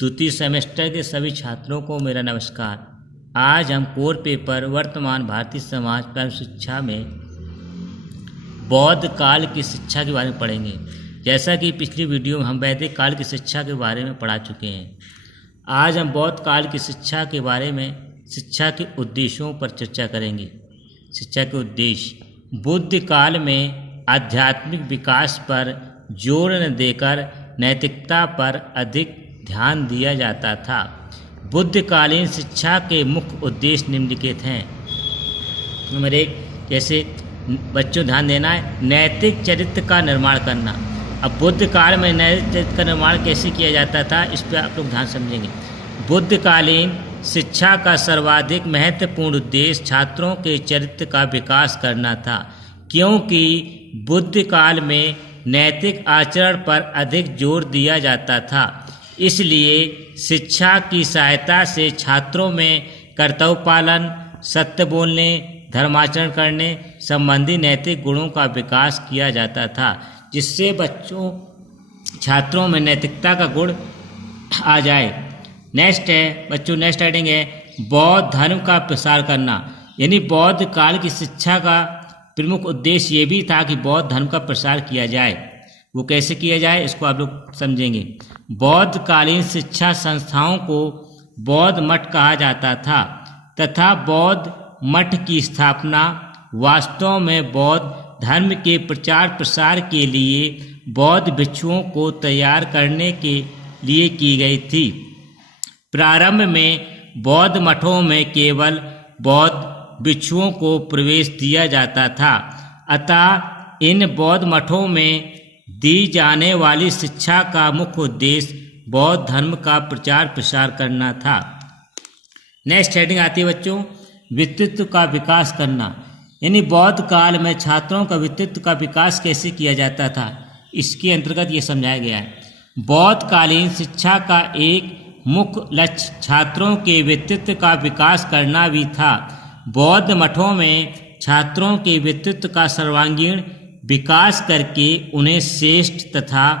द्वितीय सेमेस्टर के सभी छात्रों को मेरा नमस्कार। आज हम कोर पेपर वर्तमान भारतीय समाज एवं शिक्षा में बौद्ध काल की शिक्षा के बारे में पढ़ेंगे। जैसा कि पिछली वीडियो में हम वैदिक काल की शिक्षा के बारे में पढ़ा चुके हैं, आज हम बौद्ध काल की शिक्षा के बारे में शिक्षा के उद्देश्यों पर चर्चा करेंगे। शिक्षा के उद्देश्य: बुद्ध काल में आध्यात्मिक विकास पर जोर न देकर नैतिकता पर अधिक ध्यान दिया जाता था। बुद्धकालीन शिक्षा के मुख्य उद्देश्य निम्नलिखित हैं। नंबर 1, जैसे बच्चों ध्यान देना है, नैतिक चरित्र का निर्माण करना। अब बुद्ध काल में नैतिक चरित्र का निर्माण कैसे किया जाता था, इस पर आप लोग ध्यान समझेंगे। बुद्धकालीन शिक्षा का सर्वाधिक महत्वपूर्ण उद्देश्य छात्रों के चरित्र का विकास करना था, क्योंकि बुद्ध काल में नैतिक आचरण पर अधिक जोर दिया जाता था। इसलिए शिक्षा की सहायता से छात्रों में कर्तव्य पालन, सत्य बोलने, धर्माचरण करने संबंधी नैतिक गुणों का विकास किया जाता था, जिससे छात्रों में नैतिकता का गुण आ जाए। नेक्स्ट है बच्चों, नेक्स्ट हेडिंग है बौद्ध धर्म का प्रसार करना। यानी बौद्ध काल की शिक्षा का प्रमुख उद्देश्य ये भी था कि बौद्ध धर्म का प्रसार किया जाए। वो कैसे किया जाए, इसको आप लोग समझेंगे। बौद्ध कालीन शिक्षा संस्थाओं को बौद्ध मठ कहा जाता था तथा बौद्ध मठ की स्थापना वास्तव में बौद्ध धर्म के प्रचार प्रसार के लिए बौद्ध भिक्षुओं को तैयार करने के लिए की गई थी। प्रारंभ में बौद्ध मठों में केवल बौद्ध भिक्षुओं को प्रवेश दिया जाता था, अतः इन बौद्ध मठों में दी जाने वाली शिक्षा का मुख्य उद्देश्य बौद्ध धर्म का प्रचार प्रसार करना था। नेक्स्ट हेडिंग आती है बच्चों, व्यक्तित्व का विकास करना। यानी बौद्ध काल में छात्रों का व्यक्तित्व का विकास कैसे किया जाता था, इसके अंतर्गत ये समझाया गया है। बौद्ध कालीन शिक्षा का एक मुख्य लक्ष्य छात्रों के व्यक्तित्व का विकास करना भी था। बौद्ध मठों में छात्रों के व्यक्तित्व का सर्वांगीण विकास करके उन्हें श्रेष्ठ तथा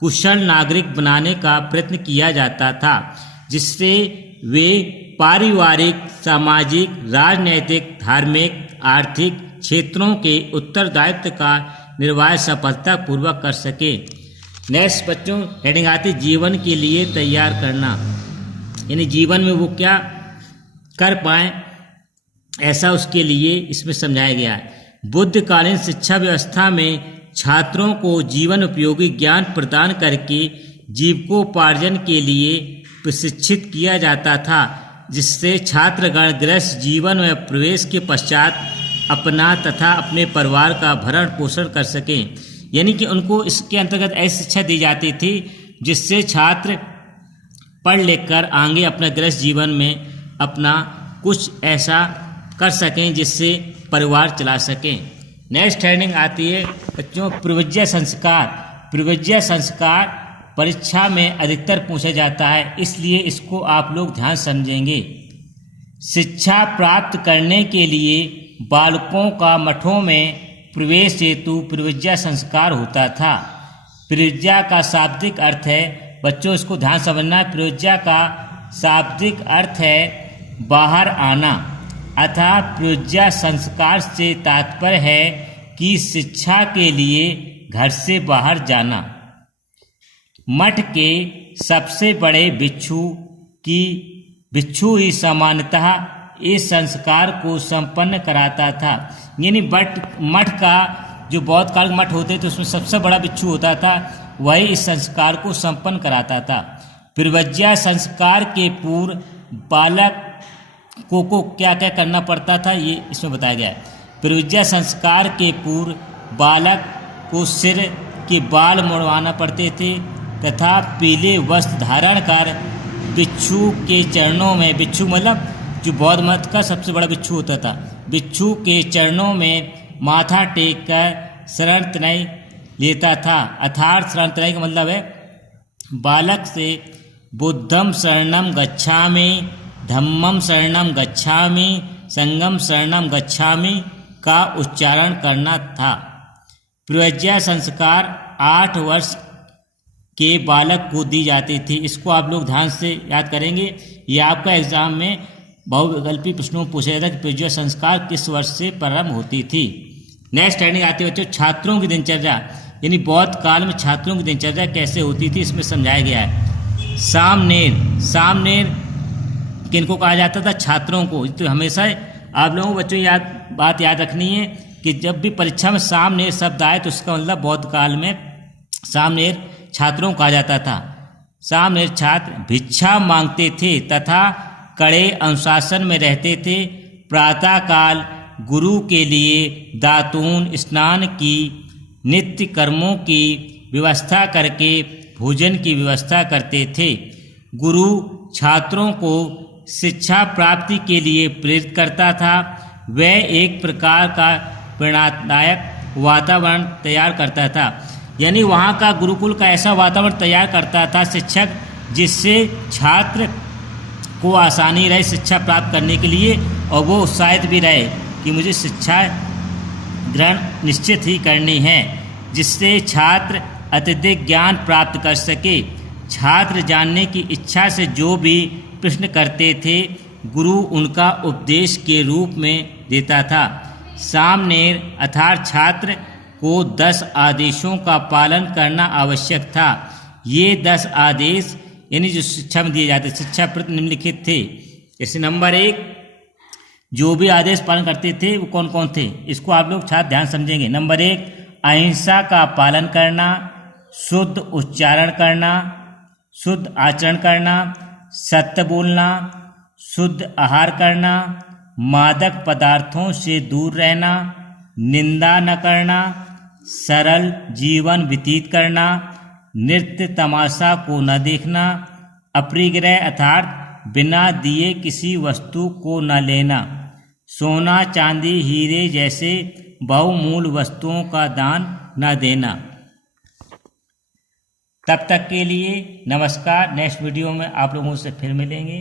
कुशल नागरिक बनाने का प्रयत्न किया जाता था, जिससे वे पारिवारिक, सामाजिक, राजनैतिक, धार्मिक, आर्थिक क्षेत्रों के उत्तरदायित्व का निर्वाह सफलतापूर्वक कर सके। नेक्स्ट बच्चों हेडिंग आती जीवन के लिए तैयार करना। यानी जीवन में वो क्या कर पाए, ऐसा उसके लिए इसमें समझाया गया है। बुद्धकालीन शिक्षा व्यवस्था में छात्रों को जीवन उपयोगी ज्ञान प्रदान करके जीविकोपार्जन के लिए प्रशिक्षित किया जाता था, जिससे छात्रगण गृहस्थ जीवन में प्रवेश के पश्चात अपना तथा अपने परिवार का भरण पोषण कर सकें। यानी कि उनको इसके अंतर्गत ऐसी शिक्षा दी जाती थी जिससे छात्र पढ़ लिख कर आगे अपना गृहस्थ जीवन में अपना कुछ ऐसा कर सकें जिससे परिवार चला सकें। नेक्स्ट हेडिंग आती है बच्चों प्रविज्या संस्कार। प्रविज्या संस्कार परीक्षा में अधिकतर पूछा जाता है, इसलिए इसको आप लोग ध्यान समझेंगे। शिक्षा प्राप्त करने के लिए बालकों का मठों में प्रवेश हेतु प्रविज्या संस्कार होता था। प्रविज्या का शाब्दिक अर्थ है बच्चों, इसको ध्यान समझना है। प्रविज्या का शाब्दिक अर्थ है बाहर आना, अतः प्रविज्या संस्कार से तात्पर्य है कि शिक्षा के लिए घर से बाहर जाना। मठ के सबसे बड़े भिक्षु ही सामान्यतः इस संस्कार को संपन्न कराता था। यानी मठ का जो बौद्ध काल मठ होते थे उसमें सबसे बड़ा भिक्षु होता था, वही इस संस्कार को संपन्न कराता था। प्रविज्या संस्कार के पूर्व बालक को क्या क्या करना पड़ता था, ये इसमें बताया गया है। प्रविज्या संस्कार के पूर्व बालक को सिर के बाल मुड़वाना पड़ते थे तथा पीले वस्त्र धारण कर भिक्षु के चरणों में, भिक्षु मतलब जो बौद्ध मत का सबसे बड़ा भिक्षु होता था, भिक्षु के चरणों में माथा टेक कर शरण त्रय लेता था। अर्थात शरण त्रय का मतलब है बालक से बुद्धम शरणम गच्छामि, धम्मम शरणम गच्छामि, संगम शरणम गच्छामि का उच्चारण करना था। प्रविज्या संस्कार 8 वर्ष के बालक को दी जाती थी। इसको आप लोग ध्यान से याद करेंगे। ये आपका एग्जाम में बहुविकल्पी प्रश्नों में पूछा जाता है कि प्रज्वल संस्कार किस वर्ष से प्रारंभ होती थी। नेक्स्ट हेडिंग आती है बच्चों छात्रों की दिनचर्या, यानी बौद्ध काल में छात्रों की दिनचर्या कैसे होती थी, इसमें समझाया गया है। सामनेर किनको कहा जाता था? छात्रों को। तो हमेशा आप लोगों को बच्चों बात याद रखनी है कि जब भी परीक्षा में सामनेर शब्द आए तो उसका मतलब बौद्ध काल में सामनेर छात्रों को कहा जाता था। सामनेर छात्र भिक्षा मांगते थे तथा कड़े अनुशासन में रहते थे। प्रातः काल गुरु के लिए दातून स्नान की नित्य कर्मों की व्यवस्था करके भोजन की व्यवस्था करते थे। गुरु छात्रों को शिक्षा प्राप्ति के लिए प्रेरित करता था। वह एक प्रकार का प्रेरणादायक वातावरण तैयार करता था, यानी वहाँ का गुरुकुल का ऐसा वातावरण तैयार करता था शिक्षक, जिससे छात्र को आसानी रहे शिक्षा प्राप्त करने के लिए और वो उत्साहित भी रहे कि मुझे शिक्षा ग्रहण निश्चित ही करनी है, जिससे छात्र अत्यधिक ज्ञान प्राप्त कर सके। छात्र जानने की इच्छा से जो भी प्रश्न करते थे गुरु उनका उपदेश के रूप में देता था। सामनेर अर्थात छात्र को 10 आदेशों का पालन करना आवश्यक था। ये 10 आदेश यानी जो शिक्षा में दिए जाते शिक्षा प्रति निम्नलिखित थे। जैसे नंबर 1 जो भी आदेश पालन करते थे वो कौन कौन थे, इसको आप लोग छात्र ध्यान समझेंगे। नंबर 1 अहिंसा का पालन करना, शुद्ध उच्चारण करना, शुद्ध आचरण करना, सत्य बोलना, शुद्ध आहार करना, मादक पदार्थों से दूर रहना, निंदा न करना, सरल जीवन व्यतीत करना, नृत्य तमाशा को न देखना, अपरिग्रह अर्थात बिना दिए किसी वस्तु को न लेना, सोना चांदी हीरे जैसे बहुमूल्य वस्तुओं का दान न देना। तब तक के लिए नमस्कार। नेक्स्ट वीडियो में आप लोगों से फिर मिलेंगे।